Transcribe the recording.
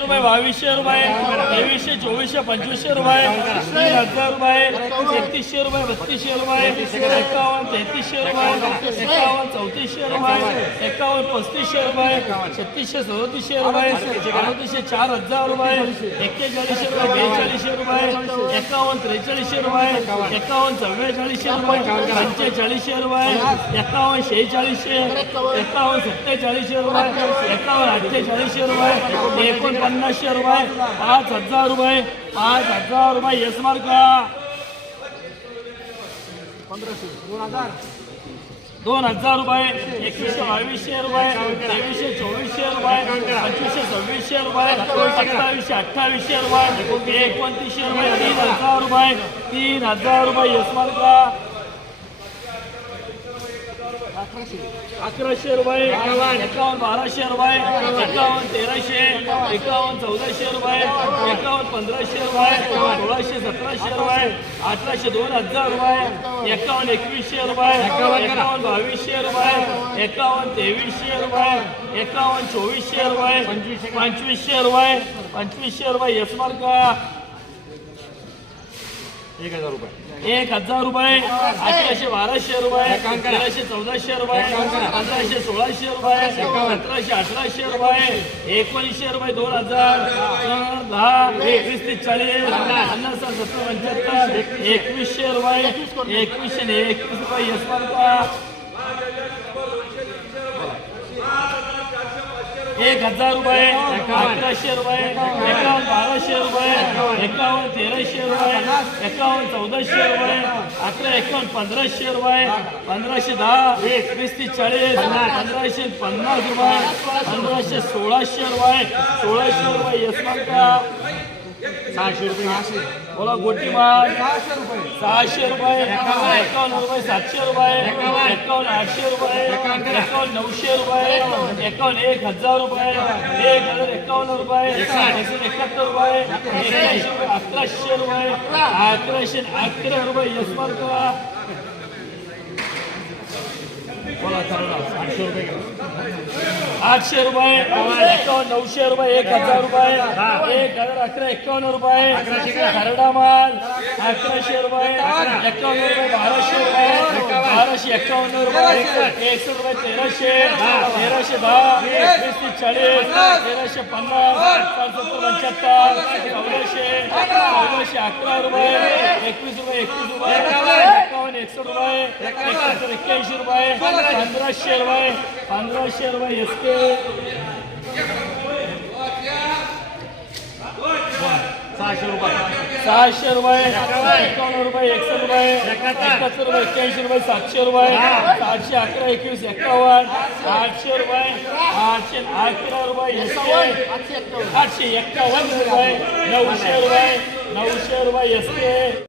रुपये बावीसशे रुपये तेवीसशे चोवीसशे पंचवीसशे रुपये तीन हजार रुपये एकतीसशे रुपये बत्तीसशे रुपये एकावन्न तेहतीसशे रुपये एकावन्न चौतीसशे रुपये एकावन्न पस्तीसशे रुपये छत्तीसशे सदतीसशे रुपये अडतीसशे चार हजार रुपये एक्केचाळीसशे रुपये बेचाळीसशे रुपये एकावन्न त्रेचाळीसशे रुपये एकावन्न चव्वेचाळीसशे रुपये पंचेचाळीसशे रुपये एकावन्न शेहेचाळीसशे एकावन्न सत्तेचाळीसशे रुपये एकावन्न अठ्ठेचाळीसशे रुपये एकोणपन्नासशे रुपये पाच हजार रुपये पाच हजार रुपये येस मार्का दोन हजार. रुपये एकवीसशे बावीसशे रुपये तेवीसशे चोवीसशे रुपये पंचवीसशे सव्वीसशे रुपये सत्तावीसशे अठ्ठावीसशे रुपये एकोणतीसशे रुपये तीन हजार रुपये तीन हजार रुपये येस मार्का अकराशे रुपये एकावन्न बाराशे रुपये एकावन्न तेराशे एकावन्न चौदाशे रुपये एकावन्न पंधराशे रुपये सोळाशे सतराशे रुपये अठराशे दोन हजार रुपये एकावन्न एकवीसशे रुपये एकावन्न बावीसशे रुपये एकावन्न तेवीसशे रुपये एकावन्न चोवीसशे रुपये पंचवीसशे रुपये पंचवीसशे रुपये यश मार्का. एक हजार रुपये. एक हजार रुपये अकराशे बाराशे रुपये तेराशे चौदाशे रुपये पंधराशे सोळाशे रुपये सतराशे अठराशे रुपये एकोणीसशे रुपये दोन हजार दहा एकवीस तीस चाळीस पन्नास सत्तर पंच्याहत्तर एकवीसशे रुपये एकवीसशे एकवीस रुपये यश मार्का एक हजार रुपये अकराशे रुपये एकावन्न बाराशे रुपये एकावन्न तेराशे रुपये एकावन्न चौदाशे रुपये अकरा एकावन्न पंधराशे रुपये पंधराशे दहा वीस ते चाळीस पंधराशे पन्नास रुपये पंधराशे सोळाशे रुपये सोळाशे रुपये यशवंत सहाशे रुपये सहाशे बोला गोटी माल सहाशे रुपये. एकावन्न रुपये सातशे रुपये एकावन्न. आठशे रुपये एकावन्न. नऊशे रुपये एकावन्न. एक हजार रुपये एक हजार एकावन्न रुपये एकाहत्तर रुपये रुपये अकराशे रुपये अकराशे अकरा रुपये यशमान करा. बोला चालू आठशे रुपये आठशे रुपये एकावन्न नऊशे रुपये एक हजार रुपये एक हजार अकरा एकावन्न रुपये. खरडा माल अकराशे रुपये एकावन्न रुपये बाराशे रुपये बाराशे एकावन्न रुपये एकशे रुपये तेराशे तेराशे दहा वीस ते चाळीस तेराशे पन्नास पंच्याहत्तर चौदाशे चौदाशे अकरा रुपये एकवीस रुपये एकवीस रुपये एकावन्न एकसष्ट रुपये एक्क्याऐंशी रुपये पंधराशे रुपये पंधराशे रुपये एसके सहाशे रुपये. एकावन्न रुपये एकसष्ट रुपये एकाहत्तर. रुपये एक्क्याऐंशी रुपये सातशे रुपये सातशे अकरा एकवीस एकावन्न आठशे रुपये आठशे अकरा रुपये के आठशे एक्कावन्न रुपये नऊशे रुपये नऊशे रुपये एस के